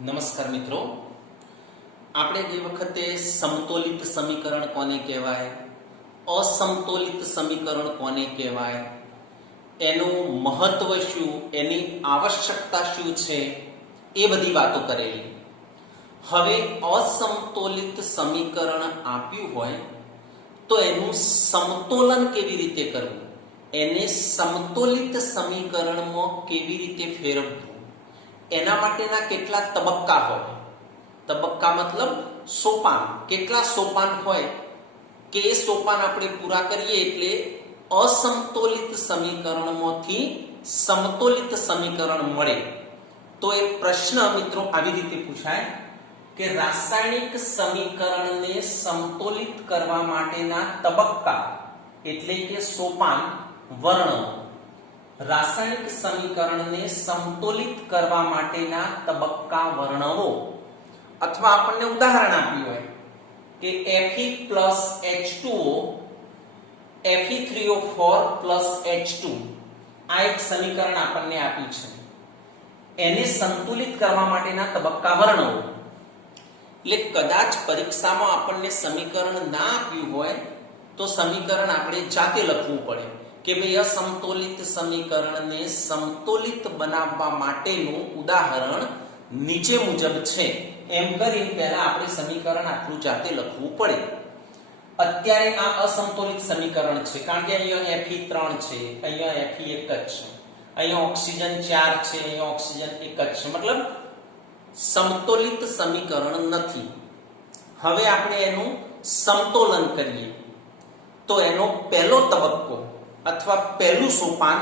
નમસ્કાર મિત્રો, આપણે ગઈ વખતે સમતોલિત સમીકરણ કોને કહેવાય, અસમતોલિત સમીકરણ કોને કહેવાય, એનું મહત્વ શું, એની આવશ્યકતા શું છે, એ બધી વાતો કરેલી. હવે અસમતોલિત સમીકરણ આપ્યું હોય તો એનું સમતોલન કેવી રીતે કરવું, એને સમતોલિત સમીકરણમાં કેવી રીતે ફેરવવું, એના માટેના કેટલા તબક્કા હોય. તબક્કા મતલબ સોપાન. કેટલા સોપાન હોય કે એ સોપાન આપણે પૂરા કરીએ એટલે અસમતોલિત સમીકરણમાંથી સમતોલિત સમીકરણ મળે. તો એ પ્રશ્ન મિત્રો આવી રીતે પૂછાય કે રાસાયણિક સમીકરણને સમતોલિત કરવા માટેના તબક્કા એટલે કે સોપાન વર્ણવો. રાસાયણિક સમીકરણને સમતોલિત કરવા માટેના તબક્કા વર્ણવો. અથવા આપણને ઉદાહરણ આપ્યું હોય કે Fe plus H2O Fe3O4 plus H2, આ એક સમીકરણ આપણને આપ્યું છે. એને સંતુલિત કરવા માટેના તબક્કા વર્ણવો. એટલે કદાચ પરીક્ષામાં આપણને સમીકરણ ના આપ્યું હોય તો સમીકરણ આપણે જાતે લખવું પડે કે ભાઈ અસમતોલિત સમીકરણને સમતોલિત બનાવવા માટેનું ઉદાહરણ નીચે મુજબ છે. એમ કરીને પહેલા આપણે સમીકરણ આટલું જાતે લખવું પડે. અત્યારે આ અસમતોલિત સમીકરણ છે કારણ કે અહીંયા Fe3 છે, અહીંયા Fe1 જ છે, અહીંયા ઓક્સિજન 4 છે, અહીંયા ઓક્સિજન 1 જ છે, મતલબ સમતોલિત સમીકરણ નથી. હવે આપણે એનું સમતોલન કરીએ તો એનો પહેલો તબક્કો અથવા પહેલું સોપાન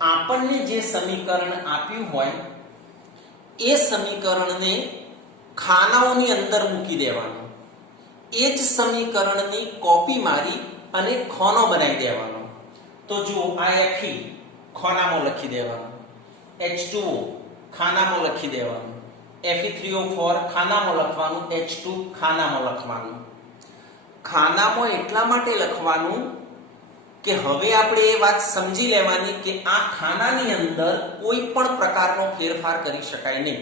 આપણને જે સમીકરણ આપ્યું હોય એ સમીકરણને ખાનાઓની અંદર મૂકી દેવાનું. એ જ સમીકરણની કોપી મારી અને ખાનો બનાવી દેવાનો. તો જુઓ, આ Fe ખાનામાં લખી દેવાનું, H2O ખાનામાં લખી દેવાનું, Fe3O4 ખાનામાં લખવાનું, H2 ખાનામાં લખવાનું. ખાનામાં એટલા માટે લખવાનું કે હવે આપણે એ વાત સમજી લેવાની કે આ ખાનાની અંદર કોઈ પણ પ્રકારનો ફેરફાર કરી શકાય નહીં.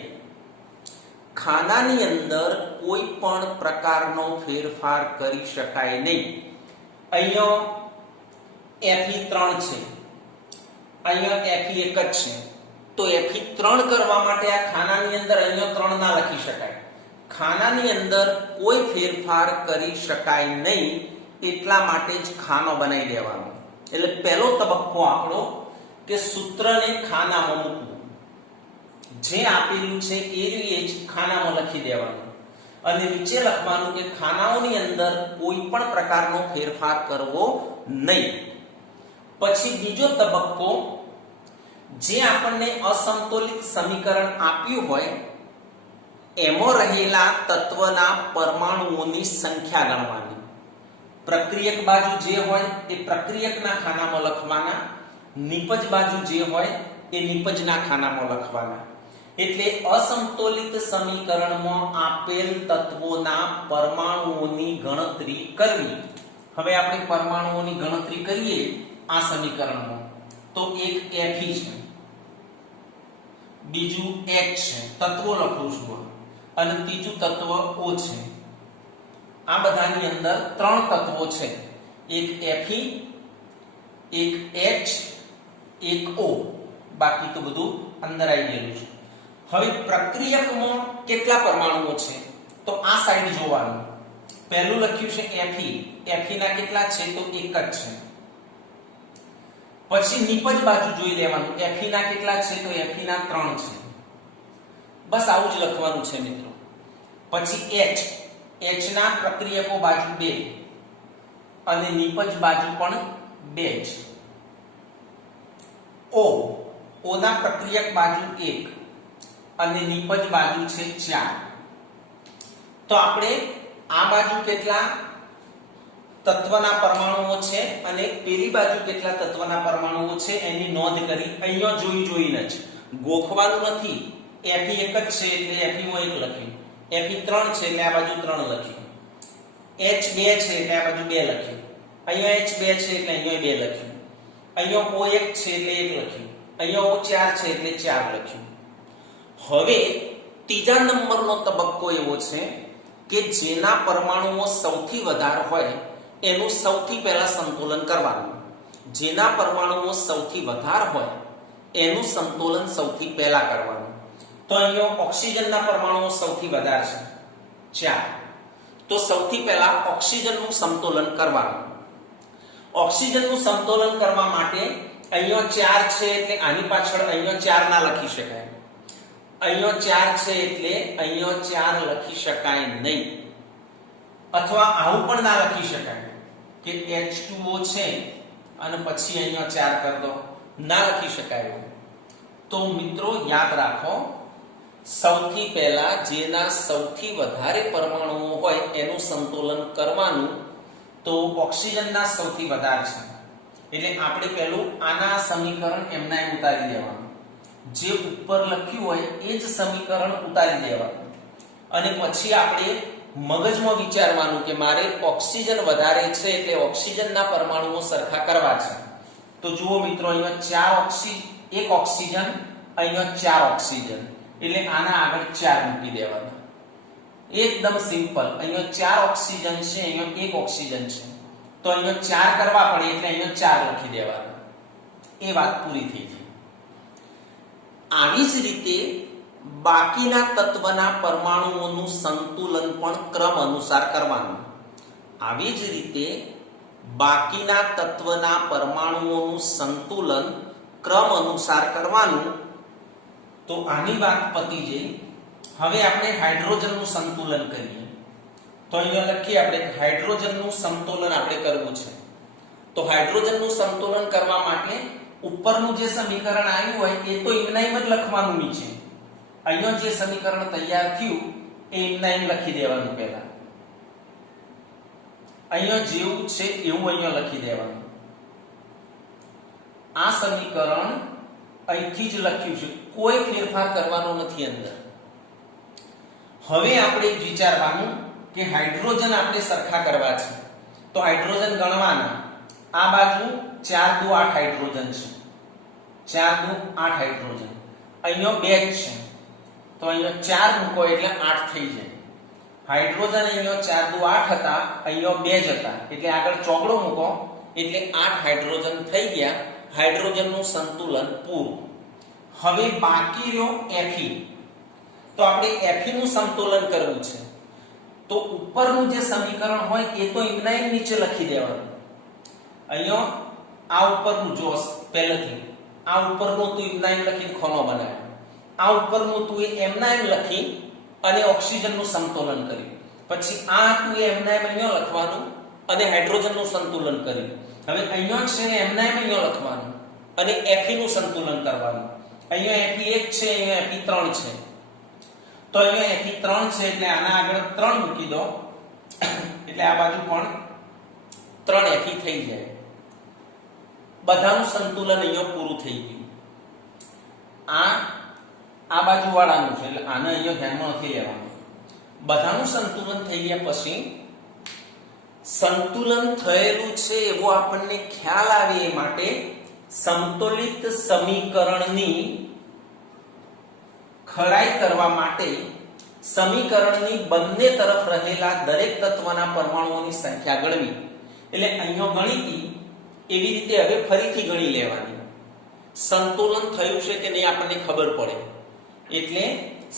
ખાનાની અંદર કોઈ પણ પ્રકારનો ફેરફાર કરી શકાય નહીં. અહીંયા Fe3 છે, અહીંયા Fe1 જ છે. તો Fe3 કરવા માટે આ ખાનાની અંદર અહીંયા 3 ના લખી શકાય. ખાનાની અંદર કોઈ ફેરફાર કરી શકાય નહીં એટલા માટે જ ખાનો બનાવી દેવાનો. એટલે પહેલો તબક્કો આપણો કે સૂત્રને ખાનામાં મૂકવું. જે આપેલું છે એ જ ખાનામાં લખી દેવાનું અને નીચે લખવાનું કે ખાનાઓની અંદર કોઈ પણ પ્રકારનો ફેરફાર કરવો નહીં. પછી બીજો તબક્કો, જે આપણને અસમતોલિત સમીકરણ આપ્યું હોય એમાં રહેલા તત્વના પરમાણુઓની સંખ્યા ગણવાની. પ્રક્રિયક બાજુ જે હોય એ પ્રક્રિયકના ખાનામાં લખવાના, નિપજ બાજુ જે હોય એ નિપજના ખાનામાં લખવાના. એટલે અસમતોલિત સમીકરણમાં આપેલ તત્વોના પરમાણુઓની ગણતરી કરવી. હવે આપણે પરમાણુઓની ગણતરી કરીએ આ સમીકરણમાં તો એક Fe છે, બીજું H છે, તત્વો લખું છું, અને ત્રીજું તત્વ O છે. આ બધાની અંદર 3 તત્વો છે, એક Fe, એક H, એક O. બાકી તો બધું અંદર આવી ગયેલું છે. હવે પ્રક્રિયકમાં કેટલા પરમાણુઓ છે તો આ સાઈડ જોવાનું. પહેલું લખ્યું છે Fe ના કેટલા છે તો 1 જ છે. પછી નિપજ બાજુ જોઈ લેવાનું, Fe ના કેટલા છે તો Fe ના 3 છે. બસ આવું જ લખવાનું છે મિત્રો. પછી H ના પ્રક્રિયકો બાજુ 2 અને નિપજ બાજુ પણ 2 છે. O ના પ્રક્રિયક બાજુ 1 અને નિપજ બાજુ છે 4. તો આપણે આ બાજુ કેટલા તત્વના પરમાણુઓ છે અને પેલી બાજુ કેટલા તત્વના પરમાણુઓ છે એની નોંધ કરી અહીંયા જોઈને જ ગોખવાનું નથી. Fe1 જ છે એટલે Fe1 લખ્યું, Fe3 છે એટલે આ બાજુ 3 લખ્યું, H2 છે એટલે આ બાજુ 2 લખ્યું, અહીંયા H2 છે એટલે અહીંયા 2 લખ્યું, અહીંયા O1 છે એટલે 1 લખ્યું, અહીંયા O4 છે એટલે 4 લખ્યું. હવે ત્રીજા નંબરનો તબક્કો એવો છે કે જેના પરમાણુઓ સૌથી વધારે હોય એનું સૌથી પહેલા સંતુલન કરવાનું. જેના પરમાણુઓ સૌથી વધારે હોય એનું સંતુલન સૌથી પહેલા કરવાનું. તો અહીંયા ઓક્સિજનના પરમાણુઓ સૌથી વધારે છે 4. તો સૌથી પહેલા ઓક્સિજનનું સંતુલન કરવાનું. ઓક્સિજનનું સંતુલન કરવા માટે અહીંયા 4 છે એટલે આની પાછળ અહીંયા 4 ના લખી શકાય. અહીંયા 4 છે એટલે અહીંયા 4 લખી શકાય નહીં, અથવા આવું પણ ના લખી શકાય કે H2O છે અને પછી અહીંયા 4 કરી દો, ના લખી શકાય. તો મિત્રો યાદ રાખો, સૌથી પહેલા જેના સૌથી વધારે પરમાણુઓ હોય એનું સંતુલન કરવાનું. તો ઓક્સિજનના સૌથી વધારે છે એટલે આપણે પહેલું આના સમીકરણ એમના એમ ઉતારી દેવાનું. જે ઉપર લખ્યું હોય એ જ સમીકરણ ઉતારી દેવાનું અને પછી આપણે મગજમાં વિચારવાનું કે મારે ઓક્સિજન વધારે છે એટલે ઓક્સિજનના પરમાણુઓ સરખા કરવા છે. તો જુઓ મિત્રો, અહીંયા 1 ઓક્સિજન, અહીંયા 4 ઓક્સિજન એટલે આના આગળ 4 મૂકી દેવાના. એકદમ સિમ્પલ. અહીંયા 4 ઓક્સિજન છે, અહીંયા 1 ઓક્સિજન છે, તો અહીંયા 4 કરવા પડે એટલે અહીંયા 4 લખી દેવાના. એ વાત પૂરી થઈ ગઈ. આવી જ રીતે બાકીના તત્વના પરમાણુઓનું સંતુલન પણ ક્રમ અનુસાર કરવાનું. આવી જ રીતે બાકીના તત્વના પરમાણુઓનું સંતુલન ક્રમ અનુસાર કરવાનું. તો આની વાત પતી ગઈ. હવે આપણે હાઇડ્રોજનનું સંતુલન કરીએ. તો અહીંયા લખીએ આપણે હાઇડ્રોજનનું સંતુલન આપણે કરવું છે. તો હાઇડ્રોજનનું સંતુલન કરવા માટે ઉપરનું જે સમીકરણ આવ્યું હોય એ તો એમના એમ જ લખવાનું નીચે. અહીંયા જે સમીકરણ તૈયાર થયું એ એમના એમ લખી દેવાનું. પહેલા અહીંયા જેવું છે એવું અહીંયા લખી દેવાનું. આ સમીકરણ અહીંથી જ લખ્યું છે, કોઈ ફેરફાર કરવાનો નથી અંદર. હવે આપણે વિચારવાનું કે હાઇડ્રોજન આપણે સરખા કરવા છે. તો હાઇડ્રોજન ગણવાના. આ બાજુ 4 દુ 8 હાઇડ્રોજન છે, 4 દુ 8 હાઇડ્રોજન. અહીંયા 2 જ છે તો અહીંયા 4 મૂકો એટલે 8 થઈ જાય. હાઇડ્રોજન અહીંયા 4 દુ 8 હતા, અહીંયા 2 જ હતા એટલે આગળ ચોગડો મૂકો એટલે 8 હાઇડ્રોજન થઈ ગયા. હાઇડ્રોજનનું સંતુલન પૂરું. હવે બાકી રહ્યો Fe. તો આપણે Fe નું સંતુલન કરવું છે. તો ઉપરનું જે સમીકરણ હોય એ તો એમના એમ નીચે લખી દેવાનું. અહીંયા આ ઉપરનું જો પહેલેથી આ ઉપરનું તું એમના એમ લખીને ખૂણો બનાવ્યો, આ ઉપરનું તું એમના એમ લખી અને ઓક્સિજનનું સંતુલન કર્યું. પછી આ તું એમના એમ અહીંયા લખવાનું અને હાઇડ્રોજનનું સંતુલન કર્યું. હવે અહીંયા છે ને એમના એમ અહીંયા લખવાનું અને Fe નું સંતુલન કરવાનું. અહીંયા Fe 1 છે, અહીંયા Fe 3 છે. તો અહીંયા Fe 3 છે એટલે આના આગળ 3 મૂકી દો એટલે આ બાજુ પણ 3 Fe થઈ જાય. બધાનું સંતુલન અહીંયા પૂરું થઈ ગયું. આ બાજુ વાળાનું છે એટલે આને અહીંયા ધ્યાનમાં નથી લેવાનું. બધાનું સંતુલન થઈ ગયા પછી સંતુલન થયેલું છે એવો આપણને ખ્યાલ આવે એ માટે સમતોલિત સમીકરણની ખરાઈ કરવા માટે સમીકરણની બંને તરફ રહેલા દરેક તત્વના પરમાણુઓની સંખ્યા ગણવી. એટલે અહીંયા ગણીતી એવી રીતે હવે ફરીથી ગણી લેવાની. સંતુલન થયું છે કે નહીં આપણને ખબર પડે એટલે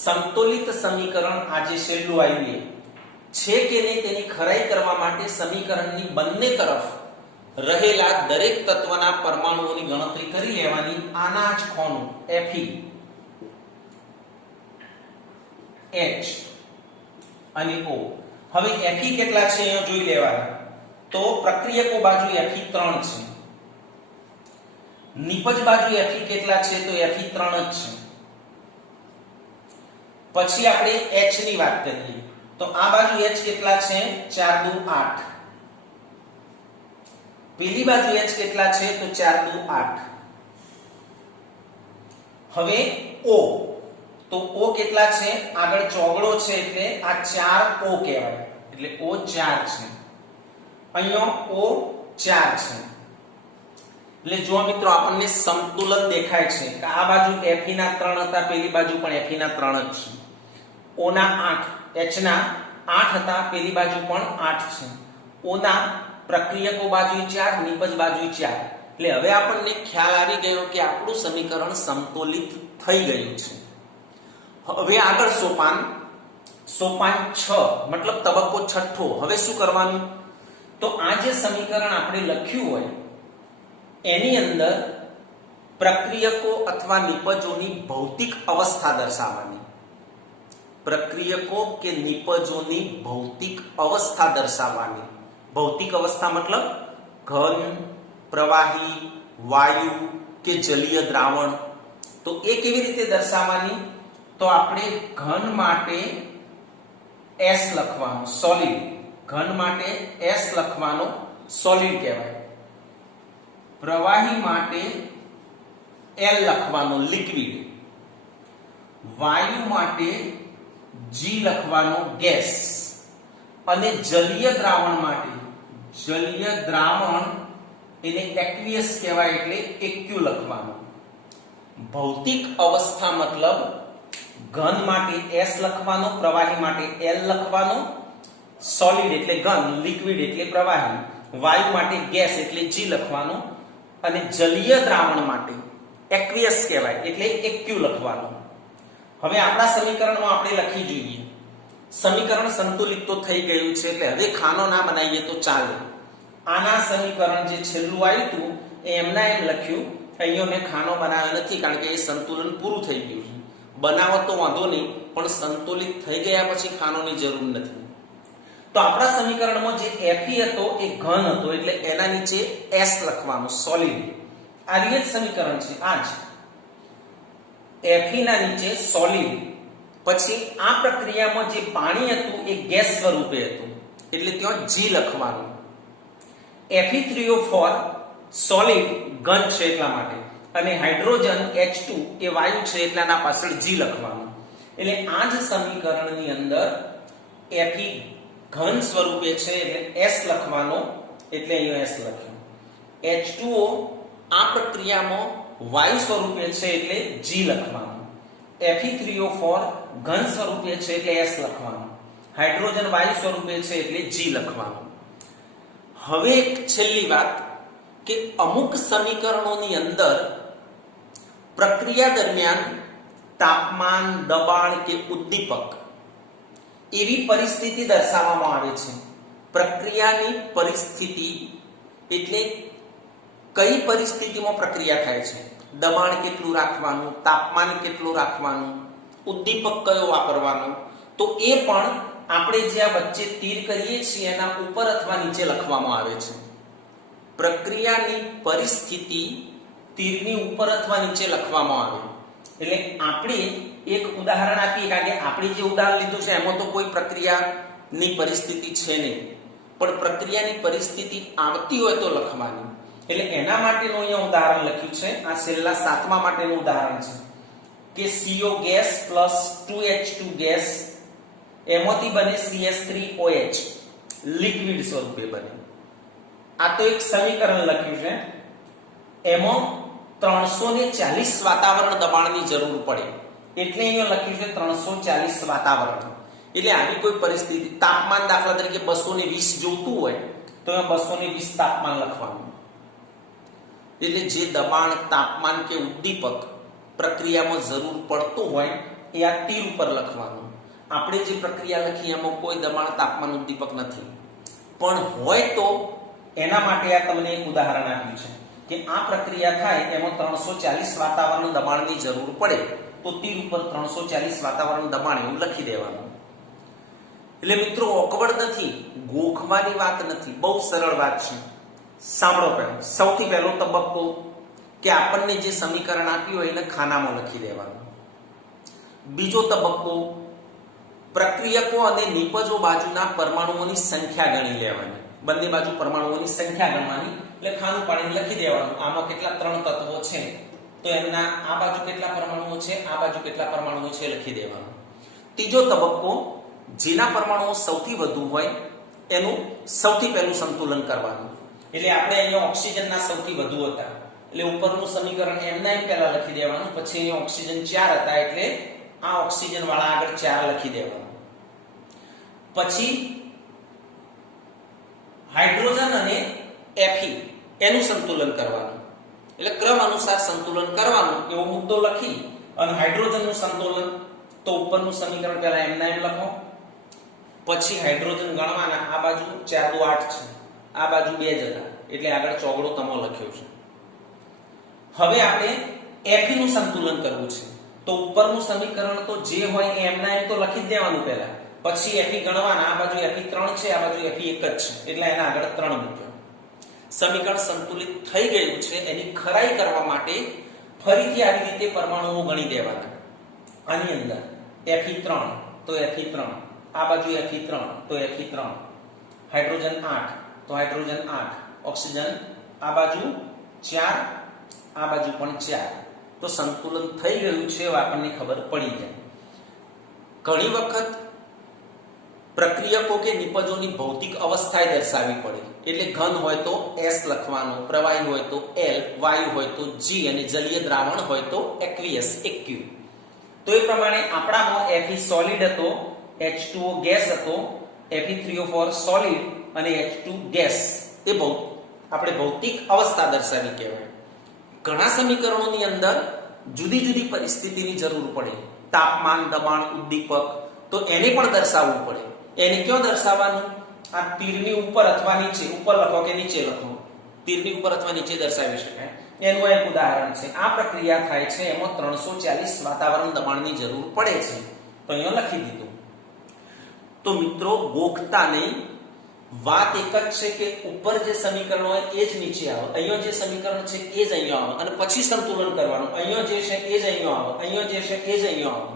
સમતોલિત સમીકરણ આજે છેલ્લું આવ્યું છે કે નહીં તેની ખરાઈ કરવા માટે સમીકરણની બંને તરફ રહેલા દરેક તત્વના પરમાણુઓની ગણતરી કરી લેવાની. આના જ ખૂણું Fe, H અને O. હવે Fe કેટલા છે અહીંયા જોઈ લેવાના. તો પ્રક્રિયકો બાજુ Fe 3 છે, નિપજ બાજુ Fe કેટલા છે તો Fe 3 જ છે. પછી આપણે H ની વાત કરીએ તો આ બાજુ H કેટલા છે 4 દુ 8, પેલી બાજુ H કેટલા છે તો 4 દુ 8. હવે O, તો O કેટલા છે આગળ ચોગડો છે એટલે આ 4 O કહેવાય એટલે O 4 છે. અહીંયા O 4 છે એટલે જો મિત્રો આપણને સંતુલન દેખાય છે કે આ બાજુ Fe ના 3 હતા, પેલી બાજુ પણ Fe ના 3 જ છે. O ના 8, H ના 8 હતા, પેલી બાજુ પણ 8 છે. O ના પ્રક્રિયકો બાજુ 4, નિપજ બાજુ 4. એટલે હવે આપણને ખ્યાલ આવી ગયો કે આપણું સમીકરણ સમતોલિત થઈ ગયું છે. હવે આગળ સોપાન 6 મતલબ તબક્કો છઠ્ઠો. હવે શું કરવાનું? તો આ જે સમીકરણ આપણે લખ્યું હોય એની અંદર પ્રક્રિયકો અથવા નિપજોની ભૌતિક અવસ્થા દર્શાવવાની. પ્રક્રિયકો કે નિપજોની ભૌતિક અવસ્થા દર્શાવવાની. ભૌતિક અવસ્થા મતલબ ઘન, પ્રવાહી, વાયુ કે જલીય દ્રાવણ. તો એ કેવી રીતે દર્શાવવાની? તો આપણે ઘન માટે S લખવાનું, સોલિડ. ઘન માટે S લખવાનો, સોલિડ કહેવાય. પ્રવાહી માટે L લખવાનો, લિક્વિડ. વાયુ માટે G લખવાનો, ગેસ. અને જલીય દ્રાવણ માટે, જલીય દ્રાવણ એને એક્વિયસ કહેવાય એટલે એક્યુ લખવાનું. ભૌતિક અવસ્થા મતલબ ઘન માટે S લખવાનો, પ્રવાહી માટે L લખવાનો, સોલિડ એટલે ઘન, લિક્વિડ એટલે પ્રવાહી, વાયુ માટે ગેસ એટલે G લખવાનો, અને જલીય દ્રાવણ માટે એક્વિયસ કહેવાય એટલે એક્યુ લખવાનો. હવે આપણા સમીકરણમાં આપણે લખી જોઈએ. સમીકરણ સંતુલિત તો થઈ ગયું છે એટલે હવે ખાનો ના બનાવીએ તો ચાલે. આના સમીકરણ જે છેલ્લું આવ્યું હતું એ એમના એમ લખ્યું. અહીંયા મેં ખાનો બનાવ્યો નથી કારણ કે એ સંતુલન પૂરું થઈ ગયું છે. બનાવો તો વાંધો નહીં, પણ સંતુલિત થઈ ગયા પછી ખાનોની જરૂર નથી. તો આપણા સમીકરણમાં જે Fe હતો એ ઘન હતો એટલે એના નીચે S લખવાનું, સોલિડ. આ જ સમીકરણ છે. આ જ Fe ના નીચે સોલિડ. પછી આ પ્રક્રિયામાં જે પાણી હતું એ ગેસ સ્વરૂપે હતું એટલે ત્યાં G લખવાનું. Fe3O4 સોલિડ, ઘન છે એટલા માટે, અને હાઇડ્રોજન H2 એ વાયુ છે એટલે આના પાછળ G લખવાનું. એટલે આ જ સમીકરણની અંદર Fe ઘન સ્વરૂપે છે એટલે S લખવાનો, એટલે અહીંયા S લખ્યું. H2O આ પ્રક્રિયામાં વાયુ સ્વરૂપે છે એટલે G લખવાનું. Fe3O4 ઘન સ્વરૂપે છે એટલે S લખવાનું. હાઇડ્રોજન વાયુ સ્વરૂપે છે એટલે G લખવાનું. હવે એક છેલ્લી વાત કે અમુક સમીકરણોની અંદર પ્રક્રિયા દરમિયાન તાપમાન, દબાણ કે ઉદ્દીપક એવી પરિસ્થિતિ દર્શાવવામાં આવે છે. પ્રક્રિયાની પરિસ્થિતિ એટલે કઈ પરિસ્થિતિમાં પ્રક્રિયા થાય છે, દબાણ કેટલું રાખવાનું, તાપમાન કેટલું રાખવાનું, ઉદ્દીપક કયો વાપરવાનો, તો એ પણ આપણે જે આ વચ્ચે તીર કરીએ છીએ એના ઉપર અથવા નીચે લખવામાં આવે છે. પ્રક્રિયાની પરિસ્થિતિ તીરની ઉપર અથવા નીચે લખવામાં આવે. એટલે આપણે એક ઉદાહરણ આપીએ કારણ કે આપણે જે ઉદાહરણ લીધું છે એમાં તો કોઈ પ્રક્રિયાની પરિસ્થિતિ છે નહીં, પણ પ્રક્રિયાની પરિસ્થિતિ આવતી હોય તો લખવાની. એટલે એના માટેનું અહીંયા ઉદાહરણ લખ્યું છે. આ છેલ્લા 7મા માટેનું ઉદાહરણ છે કે CO gas plus 2H2 gas એમાંથી બને CS3OH, લિક્વિડ સ્વરૂપે બને. આ તો એક સમીકરણ લખ્યું છે. એમાં 340 વાતાવરણ દબાણની જરૂર પડે એટલે અહીંયા લખ્યું છે 340 વાતાવરણ. એટલે આવી કોઈ પરિસ્થિતિ, તાપમાન દાખલા તરીકે 220 જોતું હોય તો અહીંયા 220 તાપમાન લખવાનું. એટલે જે દબાણ, તાપમાન કે ઉદ્દીપક પ્રક્રિયામાં જરૂર પડતું હોય એ આ તીર ઉપર લખવાનું. આપણે જે પ્રક્રિયા લખી એમાં કોઈ દબાણ, તાપમાન, ઉદ્દીપક નથી, પણ હોય તો એના માટે આ તમને એક ઉદાહરણ આપ્યું છે કે આ પ્રક્રિયા થાય એમાં 340 વાતાવરણ દબાણની જરૂર પડે તો તીર ઉપર 340 વાતાવરણ દબાણ એવું લખી દેવાનું. એટલે મિત્રો ઓકવર્ડ નથી, ગોખવાની વાત નથી, બહુ સરળ વાત છે. સાંભળો. સૌથી પહેલો તબક્કો કે આપણને જે સમીકરણ આપ્યું હોય એને ખાનામાં લખી દેવાનું. બીજો તબક્કો, પ્રક્રિયકો અને નિપજો બાજુના પરમાણુઓની સંખ્યા ગણી લેવાની. બંને બાજુ પરમાણુઓની સંખ્યા ગણવાની એટલે ખાનું પાડીને લખી દેવાનું. આમાં કેટલા 3 તત્વો છે તો એમના આ બાજુ કેટલા પરમાણુઓ છે, આ બાજુ કેટલા પરમાણુઓ છે લખી દેવાનું. ત્રીજો તબક્કો, જેના પરમાણુઓ સૌથી વધુ હોય એનું સૌથી પહેલું સંતુલન કરવાનું. એટલે આપણે અહીંયા ઓક્સિજનના સૌથી વધુ હતા એટલે ઉપરનું સમીકરણ એમના એમ પહેલા લખી દેવાનું. પછી અહીંયા ઓક્સિજન 4 હતા એટલે આ ઓક્સિજન વાળા આગળ 4 લખી દેવાનું. પછી હાઇડ્રોજન અને Fe એનું સંતુલન કરવાનું, એટલે ક્રમ અનુસાર સંતુલન કરવાનું એવો મુદ્દો લખી અને હાઇડ્રોજનનું સંતુલન તો ઉપરનું સમીકરણ પહેલા એમના એમ લખો. પછી હાઇડ્રોજન ગણવાના, આ બાજુ 4 દુ 8 છે, આ બાજુ 2 જ હતા એટલે આગળ ચોગડો તમો લખ્યો છે. હવે આપણે Fe નું સંતુલન કરવું છે તો ઉપરનું સમીકરણ તો જે હોય એ એમના એમ તો લખી જ દેવાનું પહેલા. પછી Fe ગણવાના, આ બાજુ Fe 3 છે, આ બાજુ Fe 1 જ છે એટલે એના આગળ 3 મૂક્યો. સમીકરણ સંતુલિત થઈ ગયું છે. એની ખરાઈ કરવા માટે ફરીથી આવી રીતે પરમાણુઓ ગણી દેવાના. આની અંદર Fe 3 તો Fe 3, આ બાજુ Fe 3 તો Fe 3, હાઇડ્રોજન 8 તો હાઇડ્રોજન 8, ઓક્સિજન આ બાજુ 4, આ બાજુ પણ 4. તો સંતુલન થઈ ગયું છે એવું આપણને ખબર પડી જાય. ઘણી વખત પ્રક્રિયકો કે નિપજોની ભૌતિક અવસ્થા દર્શાવવી પડે, એટલે ઘન હોય તો S લખવાનો, પ્રવાહી હોય તો L, વાયુ હોય તો G અને જલીય દ્રાવણ હોય તો એક્વિયસ AQ. તો એ પ્રમાણે આપણામાં Fe સોલિડ હતો, H2O ગેસ હતો, Fe3O4 સોલિડ અને H2 ગેસ. એ આપણે ભૌતિક અવસ્થા દર્શાવી કહેવાય. ઘણા સમીકરણોની અંદર જુદી જુદી પરિસ્થિતિની જરૂર પડે, તાપમાન, દબાણ, ઉદ્દીપક, તો એને પણ દર્શાવવું પડે. એને ક્યાં દર્શાવવાનું? આ તીરની ઉપર અથવા નીચે, ઉપર લખો કે નીચે લખો, તીરની ઉપર અથવા નીચે દર્શાવી શકાય. એનું એક ઉદાહરણ છે. આ પ્રક્રિયા થાય છે એમાં 340 વાતાવરણ દબાણની જરૂર પડે છે, તો અહીંયા લખી દીધું. તો મિત્રો ગોખતા નહીં, વાત એક જ છે કે ઉપર જે સમીકરણ હોય એ જ નીચે આવે, અહીંયા જે સમીકરણ છે એ જ અહીંયા આવે અને પછી સંતુલન કરવાનું. અહીંયા જે છે એ જ અહીંયા આવે, અહીંયા જે છે એ જ અહીંયા આવે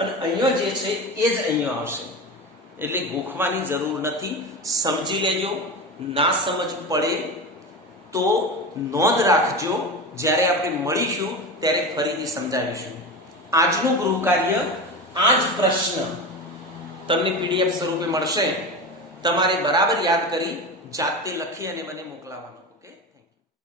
અને અહીંયા જે છે એ જ અહીંયા આવશે. એટલે ગોખવાની જરૂર નથી, સમજી લેજો. ના સમજ પડે તો નોંધ રાખજો. જ્યારે આપણે મળીશું ત્યારે ફરીથી સમજાવીશું. આજનું ગૃહ કાર્ય, આ જ પ્રશ્ન તમને PDF સ્વરૂપે મળશે. તમારે બરાબર યાદ કરી જાતે લખી અને મને મોકલાવવાનો.